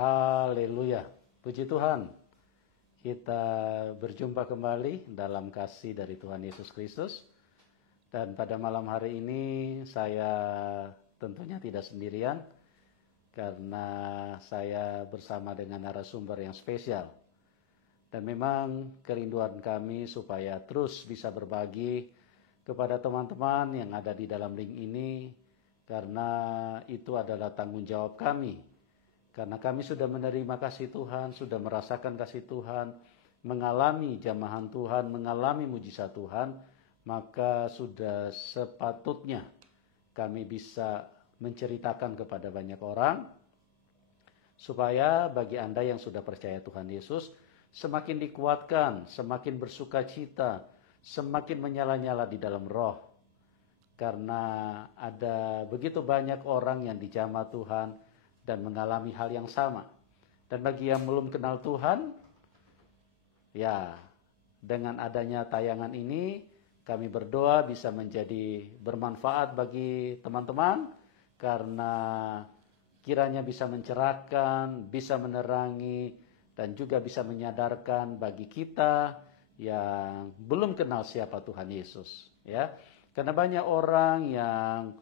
Haleluya, puji Tuhan. Kita berjumpa kembali dalam kasih dari Tuhan Yesus Kristus. Dan pada malam hari ini saya tentunya tidak sendirian, karena saya bersama dengan narasumber yang spesial. Dan memang kerinduan kami supaya terus bisa berbagi kepada teman-teman yang ada di dalam link ini, karena itu adalah tanggung jawab kami. Karena kami sudah menerima kasih Tuhan, sudah merasakan kasih Tuhan, mengalami jamahan Tuhan, mengalami mujizat Tuhan, maka sudah sepatutnya kami bisa menceritakan kepada banyak orang, supaya bagi Anda yang sudah percaya Tuhan Yesus, semakin dikuatkan, semakin bersuka cita, semakin menyala-nyala di dalam roh. Karena ada begitu banyak orang yang dijamah Tuhan dan mengalami hal yang sama. Dan bagi yang belum kenal Tuhan, ya dengan adanya tayangan ini, kami berdoa bisa menjadi bermanfaat bagi teman-teman, karena kiranya bisa mencerahkan, bisa menerangi, dan juga bisa menyadarkan bagi kita yang belum kenal siapa Tuhan Yesus. Ya, karena banyak orang yang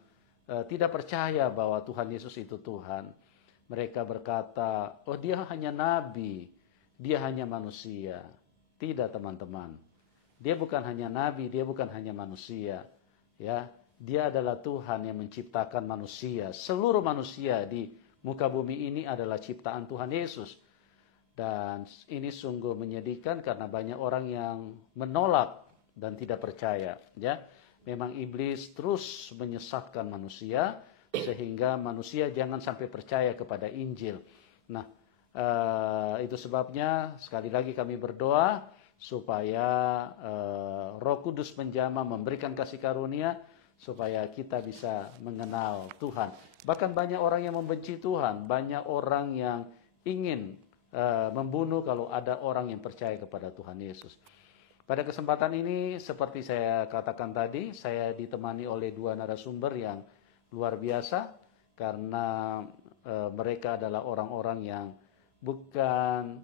tidak percaya bahwa Tuhan Yesus itu Tuhan. Mereka berkata, oh dia hanya nabi, dia hanya manusia. Tidak teman-teman, dia bukan hanya nabi, dia bukan hanya manusia. Ya, dia adalah Tuhan yang menciptakan manusia. Seluruh manusia di muka bumi ini adalah ciptaan Tuhan Yesus. Dan ini sungguh menyedihkan karena banyak orang yang menolak dan tidak percaya. Ya, memang iblis terus menyesatkan manusia, sehingga manusia jangan sampai percaya kepada Injil. Nah, itu sebabnya sekali lagi kami berdoa supaya Roh Kudus menjamah, memberikan kasih karunia, supaya kita bisa mengenal Tuhan. Bahkan banyak orang yang membenci Tuhan, banyak orang yang ingin membunuh kalau ada orang yang percaya kepada Tuhan Yesus. Pada kesempatan ini, seperti saya katakan tadi, saya ditemani oleh dua narasumber yang luar biasa, karena mereka adalah orang-orang yang bukan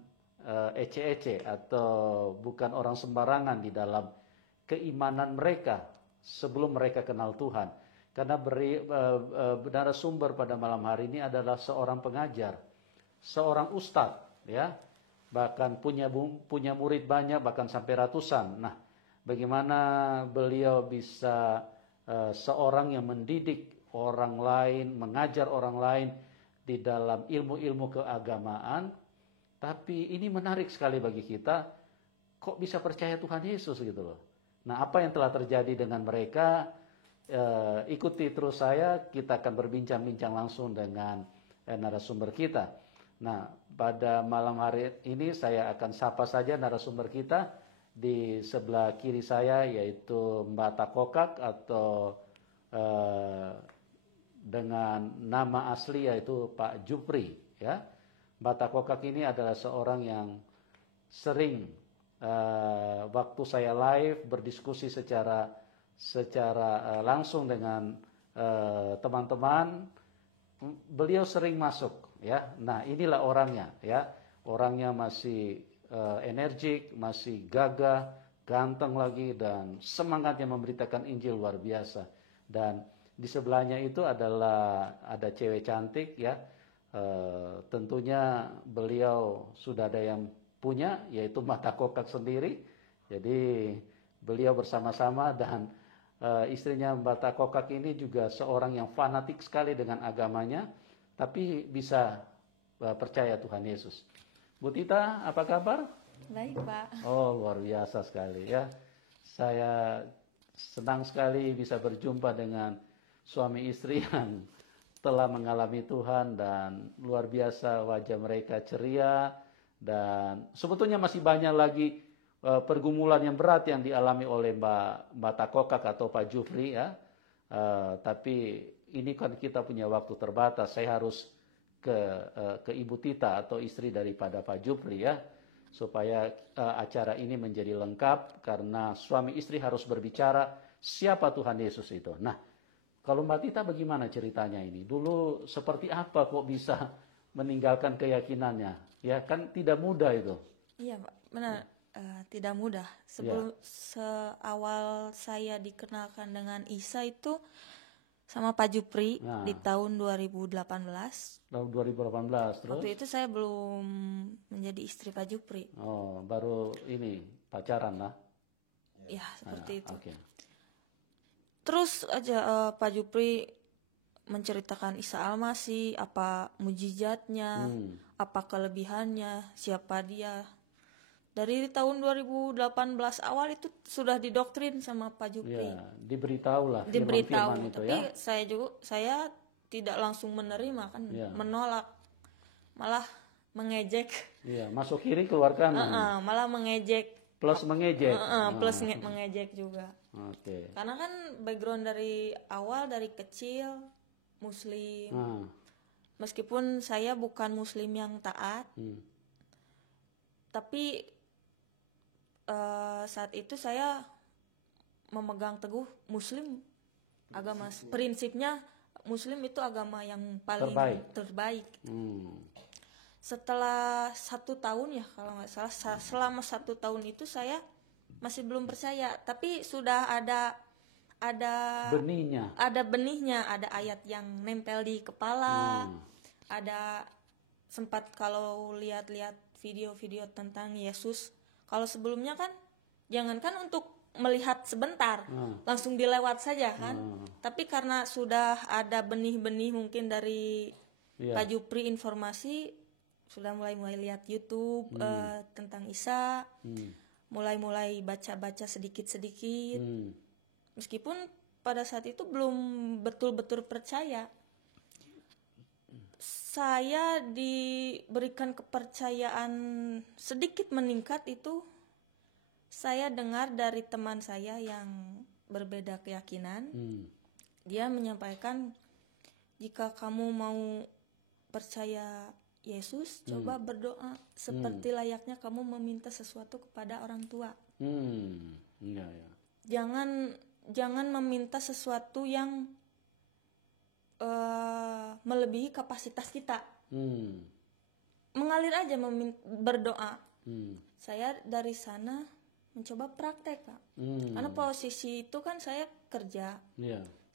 ece-ece atau bukan orang sembarangan di dalam keimanan mereka sebelum mereka kenal Tuhan. Karena narasumber pada malam hari ini adalah seorang pengajar, seorang ustadz, ya, bahkan punya murid banyak, bahkan sampai ratusan. Nah, bagaimana beliau bisa seorang yang mendidik orang lain, mengajar orang lain di dalam ilmu-ilmu keagamaan. Tapi ini menarik sekali bagi kita, kok bisa percaya Tuhan Yesus gitu loh. Nah, apa yang telah terjadi dengan mereka, ikuti terus saya, kita akan berbincang-bincang langsung dengan narasumber kita. Nah, pada malam hari ini saya akan sapa saja narasumber kita. Di sebelah kiri saya yaitu Mbak Takokak, atau dengan nama asli yaitu Pak Jupri. Ya, Mbak Takokak ini adalah seorang yang sering waktu saya live berdiskusi secara langsung dengan teman-teman, beliau sering masuk. Ya, nah inilah orangnya. Ya, orangnya masih energik, masih gagah, ganteng lagi, dan semangatnya memberitakan Injil luar biasa. Dan di sebelahnya itu adalah ada cewek cantik, ya. Tentunya beliau sudah ada yang punya, yaitu Mbak Takokak sendiri. Jadi beliau bersama-sama, dan istrinya Mbak Takokak ini juga seorang yang fanatik sekali dengan agamanya, tapi bisa percaya Tuhan Yesus. Bu Tita, apa kabar? Baik, Pak. Oh, luar biasa sekali, ya. Saya senang sekali bisa berjumpa dengan suami istri yang telah mengalami Tuhan, dan luar biasa wajah mereka ceria, dan sebetulnya masih banyak lagi pergumulan yang berat yang dialami oleh Mbak Takokak atau Pak Jufri, ya. Tapi ini kan kita punya waktu terbatas. Saya harus ke Ibu Tita atau istri daripada Pak Jufri, ya, supaya acara ini menjadi lengkap, karena suami istri harus berbicara siapa Tuhan Yesus itu. Nah, kalau Mbak Tita bagaimana ceritanya ini? Dulu seperti apa kok bisa meninggalkan keyakinannya. Ya kan tidak mudah itu. Iya Pak, benar. Tidak mudah. Sebelum seawal saya dikenalkan dengan Isa itu sama Pak Jupri di tahun 2018. Tahun 2018 terus? Waktu itu saya belum menjadi istri Pak Jupri. Oh, baru ini pacaran lah. Ya, seperti itu. Okay. Terus aja Pak Jupri menceritakan Isa Al-Masih, apa mujizatnya, apa kelebihannya, siapa dia. Dari tahun 2018 awal itu sudah didoktrin sama Pak Jupri. Ya, diberitahu lah. Diberitahu, tapi ya. saya tidak langsung menerima kan, menolak, malah mengejek. Iya, masuk kiri keluar kanan. Malah mengejek. Plus mengejek. Plus mengejek juga. Oke. Karena kan background dari awal dari kecil Muslim. Meskipun saya bukan Muslim yang taat, tapi saat itu saya memegang teguh Muslim, agama prinsipnya Muslim itu agama yang paling terbaik. Setelah 1 tahun ya kalau nggak salah, selama 1 tahun itu saya masih belum percaya, tapi sudah ada benihnya, ada ayat yang nempel di kepala, ada sempat kalau lihat-lihat video-video tentang Yesus. Kalau sebelumnya kan jangankan untuk melihat sebentar, langsung dilewat saja kan. Tapi karena sudah ada benih-benih mungkin dari Pak Jupri informasi, sudah mulai lihat YouTube tentang Isa, mulai baca-baca sedikit-sedikit. Meskipun pada saat itu belum betul-betul percaya. Saya diberikan kepercayaan sedikit meningkat itu saya dengar dari teman saya yang berbeda keyakinan. Dia menyampaikan, jika kamu mau percaya Yesus, coba berdoa seperti layaknya kamu meminta sesuatu kepada orang tua. Jangan meminta sesuatu yang melebihi kapasitas kita. Mengalir aja berdoa. Saya dari sana mencoba praktek, Pak. Karena posisi itu kan saya kerja.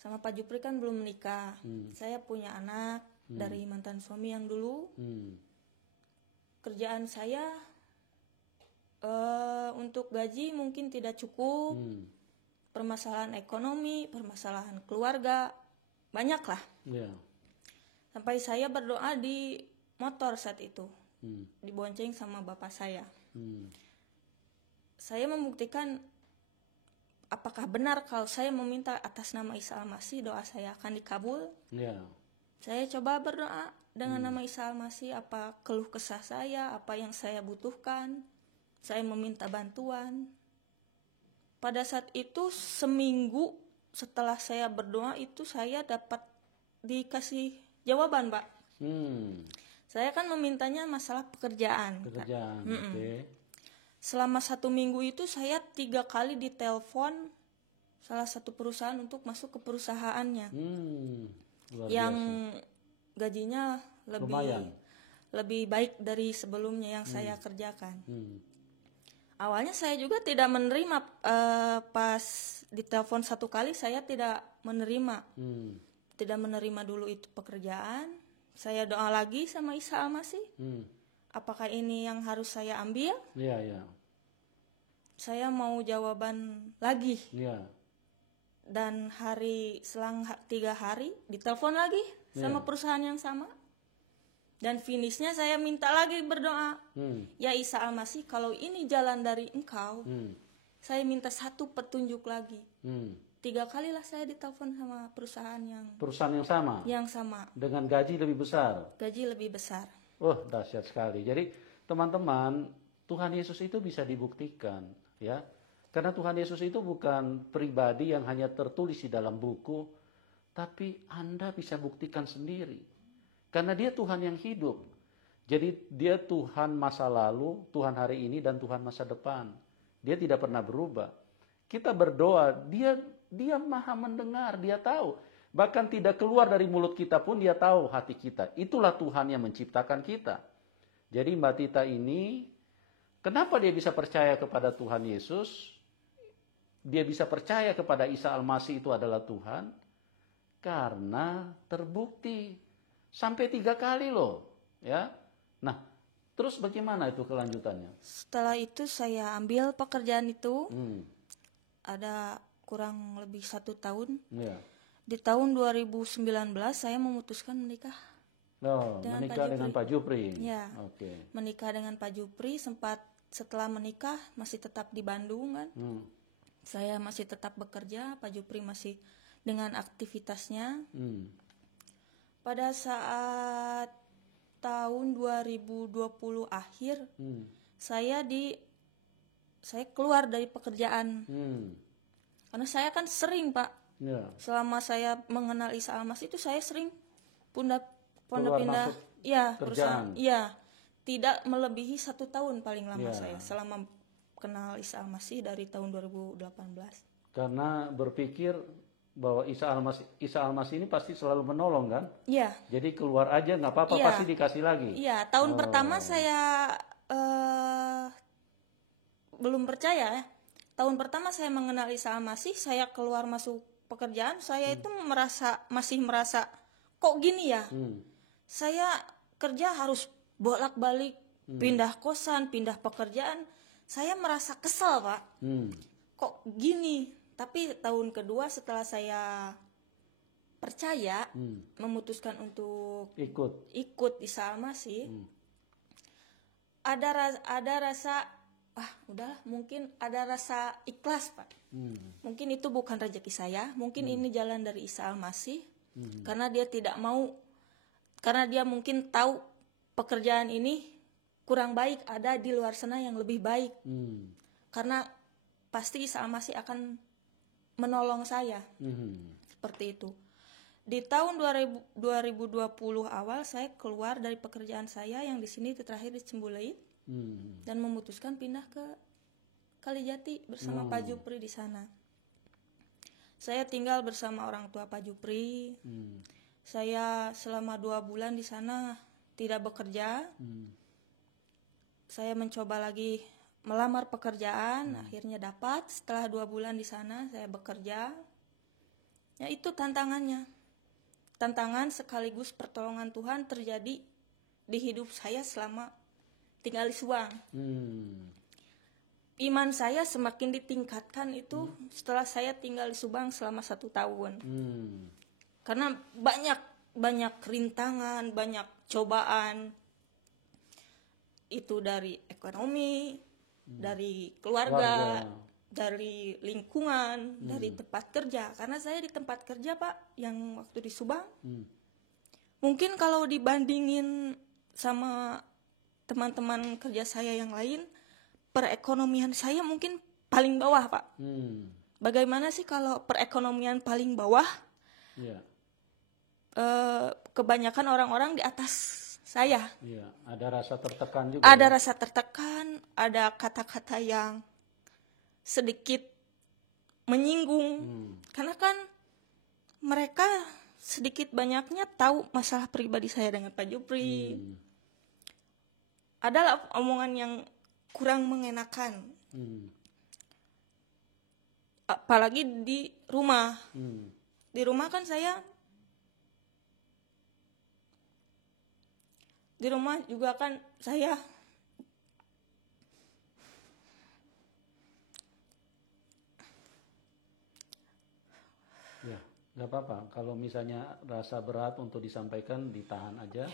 Sama Pak Jupri kan belum menikah. Saya punya anak dari mantan suami yang dulu. Kerjaan saya untuk gaji mungkin tidak cukup. Permasalahan ekonomi, permasalahan keluarga, banyak lah. Sampai saya berdoa di motor saat itu, dibonceng sama bapak saya. Saya membuktikan apakah benar kalau saya meminta atas nama Isa Al-Masih, doa saya akan dikabul. Saya coba berdoa dengan nama Isa Al-Masih, apa keluh kesah saya, apa yang saya butuhkan. Saya meminta bantuan. Pada saat itu seminggu setelah saya berdoa itu saya dapat dikasih jawaban, Pak. Saya kan memintanya masalah pekerjaan. Selama 1 minggu itu saya 3 kali ditelepon salah satu perusahaan untuk masuk ke perusahaannya. Yang gajinya lebih baik dari sebelumnya yang saya kerjakan. Awalnya saya juga tidak menerima, pas ditelepon 1 kali saya tidak menerima. Tidak menerima dulu itu pekerjaan. Saya doa lagi sama Isa Al-Masih. Apakah ini yang harus saya ambil? Saya mau jawaban lagi. Dan selang 3 hari ditelepon lagi sama perusahaan yang sama. Dan finishnya saya minta lagi berdoa. Ya Isa Al-Masih, kalau ini jalan dari Engkau, saya minta 1 petunjuk lagi. 3 kali lah saya ditelepon sama perusahaan yang sama. Yang sama. Dengan gaji lebih besar. Gaji lebih besar. Dahsyat sekali. Jadi teman-teman, Tuhan Yesus itu bisa dibuktikan, ya. Karena Tuhan Yesus itu bukan pribadi yang hanya tertulis di dalam buku, tapi Anda bisa buktikan sendiri. Karena dia Tuhan yang hidup. Jadi dia Tuhan masa lalu, Tuhan hari ini, dan Tuhan masa depan. Dia tidak pernah berubah. Kita berdoa, dia maha mendengar, dia tahu. Bahkan tidak keluar dari mulut kita pun dia tahu hati kita. Itulah Tuhan yang menciptakan kita. Jadi Mbak Tita ini, kenapa dia bisa percaya kepada Tuhan Yesus? Dia bisa percaya kepada Isa Al-Masih itu adalah Tuhan, karena terbukti sampai 3 kali loh. Ya. Nah, terus bagaimana itu kelanjutannya? Setelah itu saya ambil pekerjaan itu, ada kurang lebih 1 tahun. Ya. Di tahun 2019 saya memutuskan menikah. Menikah dengan Pak Jupri. Ya. Oke. Menikah dengan Pak Jupri, setelah menikah masih tetap di Bandung kan. Saya masih tetap bekerja, Pak Jupri masih dengan aktivitasnya. Pada saat tahun 2020 akhir, saya keluar dari pekerjaan. Karena saya kan sering, Pak. Ya. Selama saya mengenal Isa Al-Masih itu saya sering pindah kerjaan. perusahaan. Iya, tidak melebihi 1 tahun paling lama saya selama kenal Isa Al-Masih dari tahun 2018. Karena berpikir bahwa Isa Al-Masih ini pasti selalu menolong kan? Iya. Jadi keluar aja nggak apa-apa, pasti dikasih lagi. Iya, tahun pertama saya belum percaya ya. Tahun pertama saya mengenal Isa Al-Masih, saya keluar masuk pekerjaan, saya itu masih merasa kok gini ya. Saya kerja harus bolak-balik, pindah kosan, pindah pekerjaan. Saya merasa kesal, Pak. Kok gini? Tapi tahun kedua setelah saya percaya, memutuskan untuk ikut Isa Al-Masih, ada rasa, udahlah, mungkin ada rasa ikhlas, Pak. Mungkin itu bukan rezeki saya, mungkin ini jalan dari Isa Al-Masih, karena dia mungkin tahu pekerjaan ini kurang baik, ada di luar sana yang lebih baik. Karena pasti Isa Al-Masih akan menolong saya. Seperti itu. Di tahun 2020 awal saya keluar dari pekerjaan saya yang di sini terakhir di Cimbuleuit, dan memutuskan pindah ke Kalijati bersama Pak Jupri di sana. Saya tinggal bersama orang tua Pak Jupri. Saya selama 2 bulan di sana tidak bekerja. Saya mencoba lagi melamar pekerjaan, akhirnya dapat. Setelah 2 bulan di sana saya bekerja. Ya, itu tantangannya. Tantangan sekaligus pertolongan Tuhan terjadi di hidup saya selama tinggal di Subang. Iman saya semakin ditingkatkan itu setelah saya tinggal di Subang selama 1 tahun. Karena banyak rintangan, banyak cobaan. Itu dari ekonomi, dari keluarga, dari lingkungan, dari tempat kerja. Karena saya di tempat kerja, Pak, yang waktu di Subang, mungkin kalau dibandingin sama teman-teman kerja saya yang lain, perekonomian saya mungkin paling bawah, Pak. Bagaimana sih kalau perekonomian paling bawah? Kebanyakan orang-orang di atas saya. Ada rasa tertekan juga. Ada rasa tertekan, ada kata-kata yang sedikit menyinggung. Karena kan mereka sedikit banyaknya tahu masalah pribadi saya dengan Pak Jupri. Adalah omongan yang kurang mengenakan. Apalagi di rumah. Di rumah kan di rumah juga kan saya nggak apa-apa. Kalau misalnya rasa berat untuk disampaikan, ditahan aja.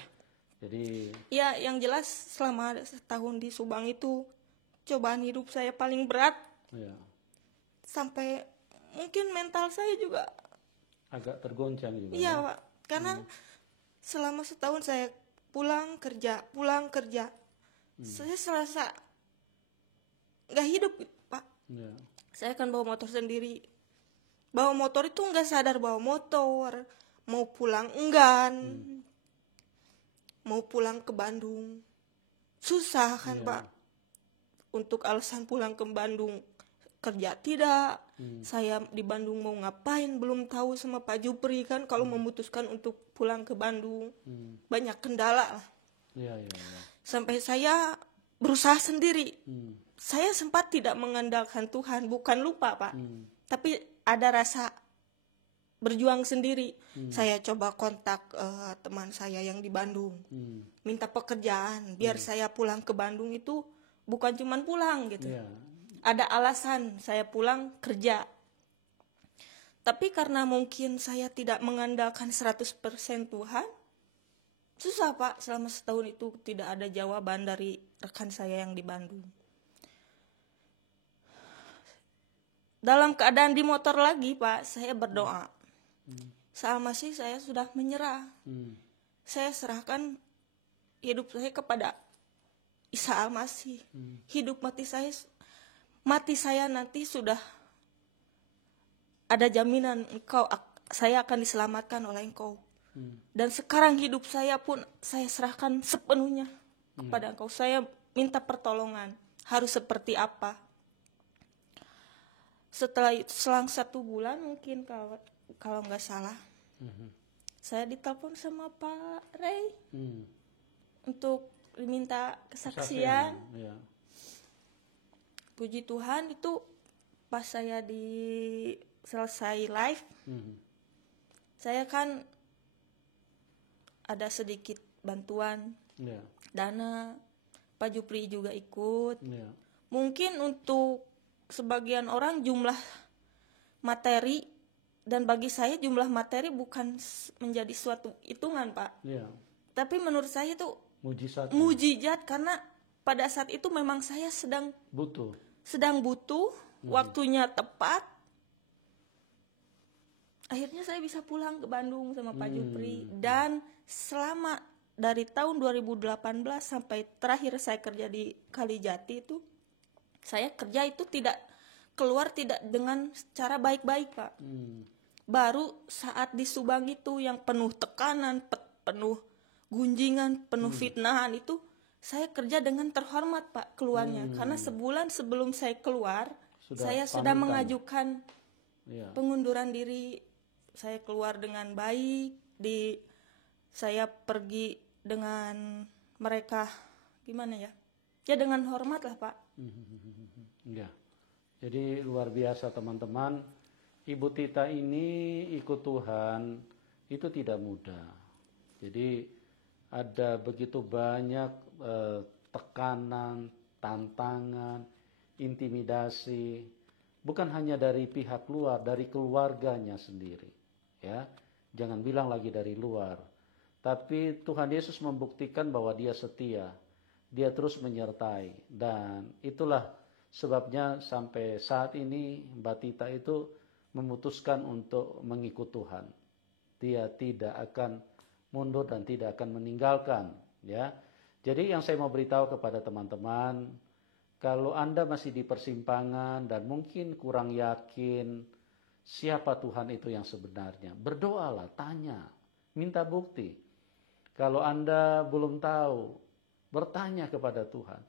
Jadi ya, yang jelas selama 1 tahun di Subang itu cobaan hidup saya paling berat. Sampai mungkin mental saya juga agak tergoncang juga. Iya, Pak. Karena selama 1 tahun saya pulang kerja. Saya serasa nggak hidup, Pak. Saya kan bawa motor sendiri. Bawa motor itu nggak sadar bawa motor. Mau pulang enggan. Mau pulang ke Bandung susah kan, Pak. Untuk alasan pulang ke Bandung, kerja tidak, Saya di Bandung mau ngapain, belum tahu sama Pak Jupri kan kalau memutuskan untuk pulang ke Bandung. Banyak kendala lah. Ya, ya, ya. Sampai saya berusaha sendiri. Saya sempat tidak mengandalkan Tuhan, bukan lupa Pak. Tapi ada rasa berjuang sendiri. Saya coba kontak teman saya yang di Bandung. Minta pekerjaan biar saya pulang ke Bandung itu bukan cuma pulang gitu. Ya. Ada alasan saya pulang kerja. Tapi karena mungkin saya tidak mengandalkan 100% Tuhan, susah Pak, selama setahun itu tidak ada jawaban dari rekan saya yang di Bandung. Dalam keadaan di motor lagi Pak, saya berdoa. Al-Masih saya sudah menyerah. Saya serahkan hidup saya kepada Isa Al-Masih. Hidup mati saya nanti sudah ada jaminan saya akan diselamatkan oleh Engkau. Dan sekarang hidup saya pun saya serahkan sepenuhnya kepada Engkau. Saya minta pertolongan. Harus seperti apa? Selang 1 bulan mungkin kalau nggak salah, saya ditelepon sama Pak Ray untuk diminta kesaksian. Ya. Puji Tuhan itu pas saya selesai live, saya kan ada sedikit bantuan dana, Pak Jupri juga ikut. Mungkin untuk sebagian orang jumlah materi, dan bagi saya jumlah materi bukan menjadi suatu hitungan Pak. Tapi menurut saya itu mujizat karena pada saat itu memang saya sedang butuh, waktunya tepat. Akhirnya saya bisa pulang ke Bandung sama Pak Jupri. Dan selama dari tahun 2018 sampai terakhir saya kerja di Kalijati itu, saya kerja itu tidak dengan cara baik-baik Pak. Baru saat di Subang itu yang penuh tekanan, penuh gunjingan, penuh fitnahan itu, saya kerja dengan terhormat Pak keluarnya. Karena sebulan sebelum saya keluar, saya sudah mengajukan pengunduran diri. Saya keluar dengan baik, saya pergi dengan mereka gimana ya? Ya dengan hormat lah Pak. Ya. Jadi luar biasa teman-teman. Ibu Tita ini ikut Tuhan itu tidak mudah. Jadi ada begitu banyak tekanan, tantangan, intimidasi, bukan hanya dari pihak luar, dari keluarganya sendiri. Ya, jangan bilang lagi dari luar. Tapi Tuhan Yesus membuktikan bahwa Dia setia, Dia terus menyertai, dan itulah sebabnya sampai saat ini Mbak Tita itu memutuskan untuk mengikut Tuhan. Dia tidak akan mundur dan tidak akan meninggalkan, ya. Jadi yang saya mau beritahu kepada teman-teman, kalau Anda masih di persimpangan dan mungkin kurang yakin siapa Tuhan itu yang sebenarnya, berdoalah, tanya, minta bukti. Kalau Anda belum tahu, bertanya kepada Tuhan.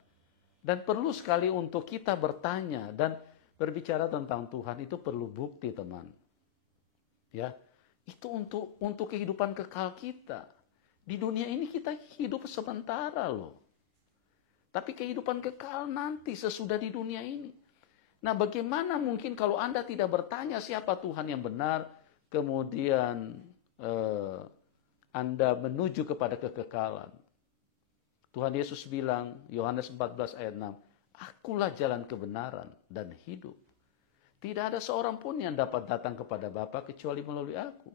Dan perlu sekali untuk kita bertanya dan berbicara tentang Tuhan itu perlu bukti, teman. Ya, itu untuk kehidupan kekal kita. Di dunia ini kita hidup sementara loh. Tapi kehidupan kekal nanti sesudah di dunia ini. Nah, bagaimana mungkin kalau Anda tidak bertanya siapa Tuhan yang benar, kemudian Anda menuju kepada kekekalan. Tuhan Yesus bilang, Yohanes 14 ayat 6, Akulah jalan kebenaran dan hidup. Tidak ada seorang pun yang dapat datang kepada Bapa kecuali melalui aku.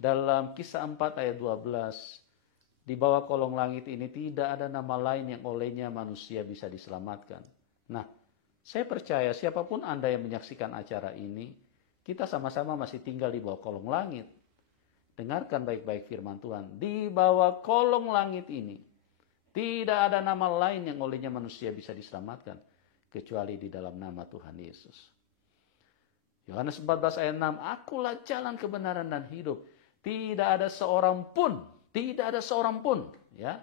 Dalam Kisah 4 ayat 12, di bawah kolong langit ini tidak ada nama lain yang olehnya manusia bisa diselamatkan. Nah, saya percaya siapapun Anda yang menyaksikan acara ini, kita sama-sama masih tinggal di bawah kolong langit. Dengarkan baik-baik firman Tuhan. Di bawah kolong langit ini, tidak ada nama lain yang olehnya manusia bisa diselamatkan, kecuali di dalam nama Tuhan Yesus. Yohanes 14 ayat 6, Akulah jalan kebenaran dan hidup. Tidak ada seorang pun, ya.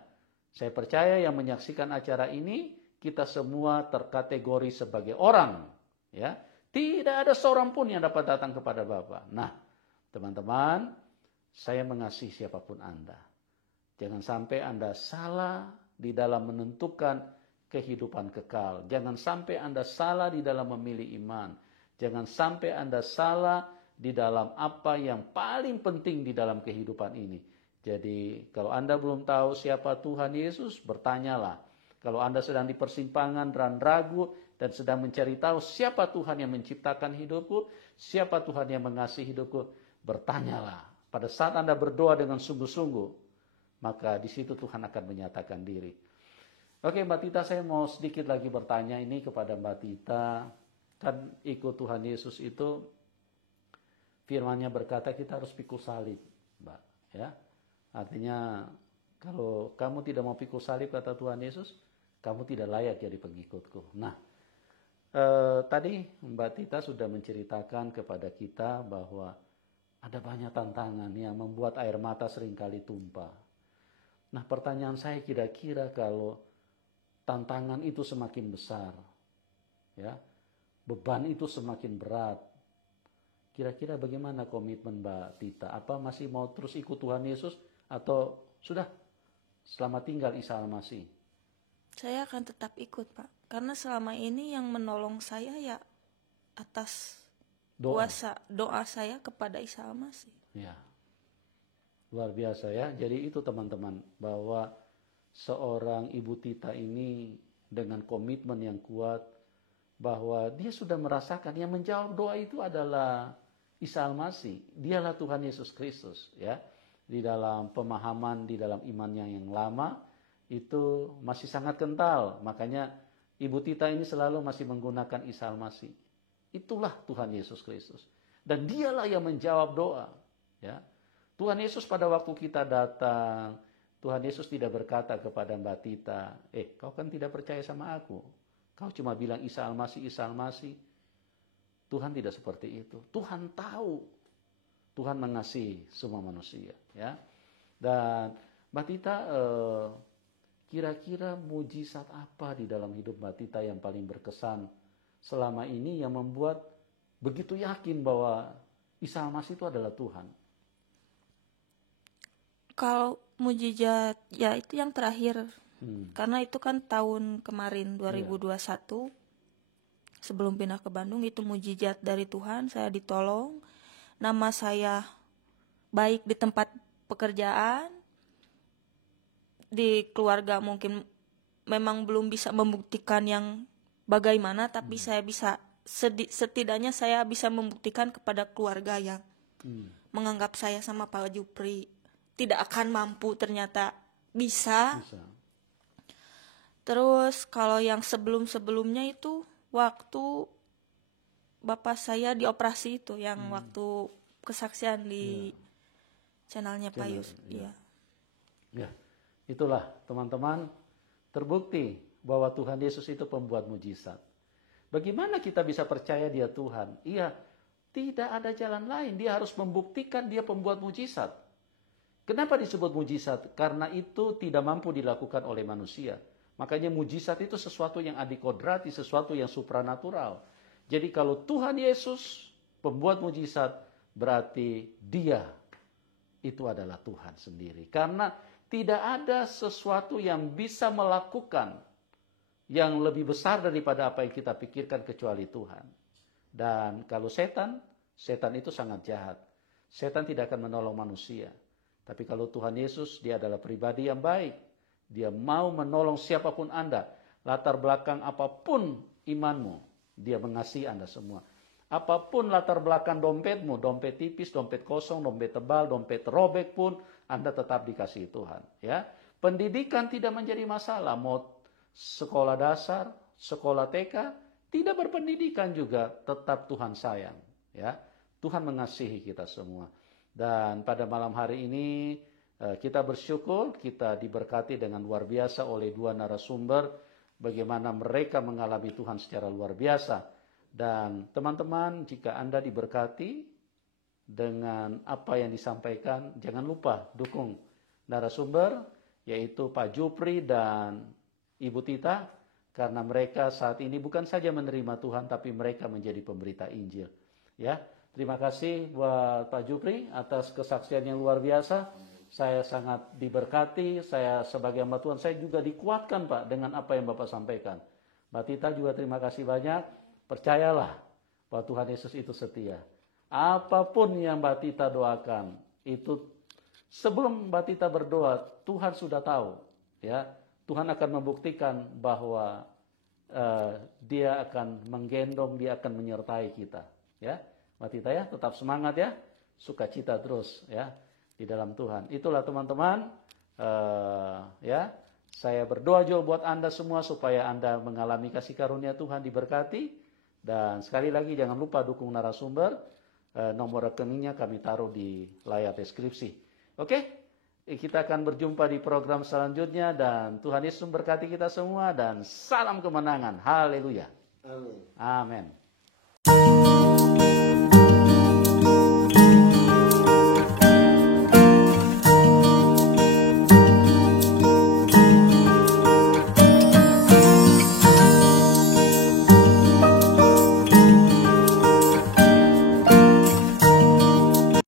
Saya percaya yang menyaksikan acara ini, kita semua terkategori sebagai orang, ya. Tidak ada seorang pun yang dapat datang kepada Bapa. Nah, teman-teman, saya mengasihi siapapun Anda. Jangan sampai Anda salah di dalam menentukan kehidupan kekal. Jangan sampai Anda salah di dalam memilih iman. Jangan sampai Anda salah di dalam apa yang paling penting di dalam kehidupan ini. Jadi kalau Anda belum tahu siapa Tuhan Yesus, bertanyalah. Kalau Anda sedang di persimpangan dan ragu dan sedang mencari tahu siapa Tuhan yang menciptakan hidupku, siapa Tuhan yang mengasihi hidupku, bertanyalah. Pada saat Anda berdoa dengan sungguh-sungguh, maka di situ Tuhan akan menyatakan diri. Oke, Mbak Tita, saya mau sedikit lagi bertanya ini kepada Mbak Tita. Kan ikut Tuhan Yesus itu firman-Nya berkata kita harus pikul salib, Mbak. Ya, artinya kalau kamu tidak mau pikul salib, kata Tuhan Yesus, kamu tidak layak jadi pengikutku. Nah, tadi Mbak Tita sudah menceritakan kepada kita bahwa ada banyak tantangan yang membuat air mata seringkali tumpah. Nah, pertanyaan saya kira-kira kalau tantangan itu semakin besar, ya, beban itu semakin berat, kira-kira bagaimana komitmen Mbak Tita? Apa masih mau terus ikut Tuhan Yesus atau sudah selamat tinggal Isa Al-Masih? Saya akan tetap ikut, Pak. Karena selama ini yang menolong saya ya atas kuasa doa saya kepada Isa Al-Masih. Ya, luar biasa ya. Jadi itu teman-teman, bahwa seorang Ibu Tita ini dengan komitmen yang kuat, bahwa dia sudah merasakan yang menjawab doa itu adalah Isa Al-Masih. Dialah Tuhan Yesus Kristus, ya. Di dalam pemahaman, di dalam imannya yang lama, itu masih sangat kental. Makanya Ibu Tita ini selalu masih menggunakan Isa Al-Masih. Itulah Tuhan Yesus Kristus. Dan dialah yang menjawab doa. Ya. Tuhan Yesus pada waktu kita datang, Tuhan Yesus tidak berkata kepada Mbak Tita, kau kan tidak percaya sama aku. Kau cuma bilang Isa Al-Masih, Isa Al-Masih. Tuhan tidak seperti itu. Tuhan tahu. Tuhan mengasihi semua manusia. Ya. Dan Mbak Tita, kira-kira mujizat apa di dalam hidup Mbak Tita yang paling berkesan selama ini yang membuat begitu yakin bahwa Isa Al-Masih itu adalah Tuhan? Kalau mujizat ya itu yang terakhir. Karena itu kan tahun kemarin 2021 sebelum pindah ke Bandung, itu mujizat dari Tuhan. Saya ditolong, nama saya baik di tempat pekerjaan, di keluarga mungkin memang belum bisa membuktikan yang bagaimana, tapi saya bisa setidaknya saya bisa membuktikan kepada keluarga yang menganggap saya sama Pak Jupri tidak akan mampu, ternyata bisa. Terus kalau yang sebelum-sebelumnya itu waktu bapak saya dioperasi itu, yang waktu kesaksian di channelnya Pak Yus. Ya, itulah teman-teman, terbukti bahwa Tuhan Yesus itu pembuat mujizat. Bagaimana kita bisa percaya dia Tuhan? Iya, tidak ada jalan lain. Dia harus membuktikan dia pembuat mujizat. Kenapa disebut mujizat? Karena itu tidak mampu dilakukan oleh manusia. Makanya mujizat itu sesuatu yang adikodrati, sesuatu yang supranatural. Jadi kalau Tuhan Yesus pembuat mujizat, berarti dia itu adalah Tuhan sendiri. Karena tidak ada sesuatu yang bisa melakukan yang lebih besar daripada apa yang kita pikirkan kecuali Tuhan. Dan kalau setan itu sangat jahat. Setan tidak akan menolong manusia. Tapi kalau Tuhan Yesus, dia adalah pribadi yang baik. Dia mau menolong siapapun Anda. Latar belakang apapun imanmu, dia mengasihi Anda semua. Apapun latar belakang dompetmu, dompet tipis, dompet kosong, dompet tebal, dompet robek pun, Anda tetap dikasihi Tuhan. Ya, pendidikan tidak menjadi masalah. Mau sekolah dasar, sekolah TK, tidak berpendidikan juga, tetap Tuhan sayang. Ya, Tuhan mengasihi kita semua. Dan pada malam hari ini kita bersyukur, kita diberkati dengan luar biasa oleh dua narasumber, bagaimana mereka mengalami Tuhan secara luar biasa. Dan teman-teman, jika Anda diberkati dengan apa yang disampaikan, jangan lupa dukung narasumber, yaitu Pak Jupri dan Ibu Tita, karena mereka saat ini bukan saja menerima Tuhan, tapi mereka menjadi pemberita Injil. Ya, terima kasih buat Pak Jupri atas kesaksian yang luar biasa. Saya sangat diberkati, saya sebagai hamba Tuhan, saya juga dikuatkan Pak dengan apa yang Bapak sampaikan. Mbak Tita juga terima kasih banyak. Percayalah bahwa Tuhan Yesus itu setia. Apapun yang Mbak Tita doakan, itu sebelum Mbak Tita berdoa, Tuhan sudah tahu. Ya, Tuhan akan membuktikan bahwa Dia akan menggendong, Dia akan menyertai kita. Ya, Mbak Tita ya, tetap semangat ya, sukacita terus ya di dalam Tuhan. Itulah teman-teman, ya, saya berdoa juga buat Anda semua supaya Anda mengalami kasih karunia Tuhan, diberkati. Dan sekali lagi jangan lupa dukung narasumber, nomor rekeningnya kami taruh di layar deskripsi. Oke, kita akan berjumpa di program selanjutnya dan Tuhan Yesus memberkati kita semua dan salam kemenangan. Haleluya. Amin. Amin.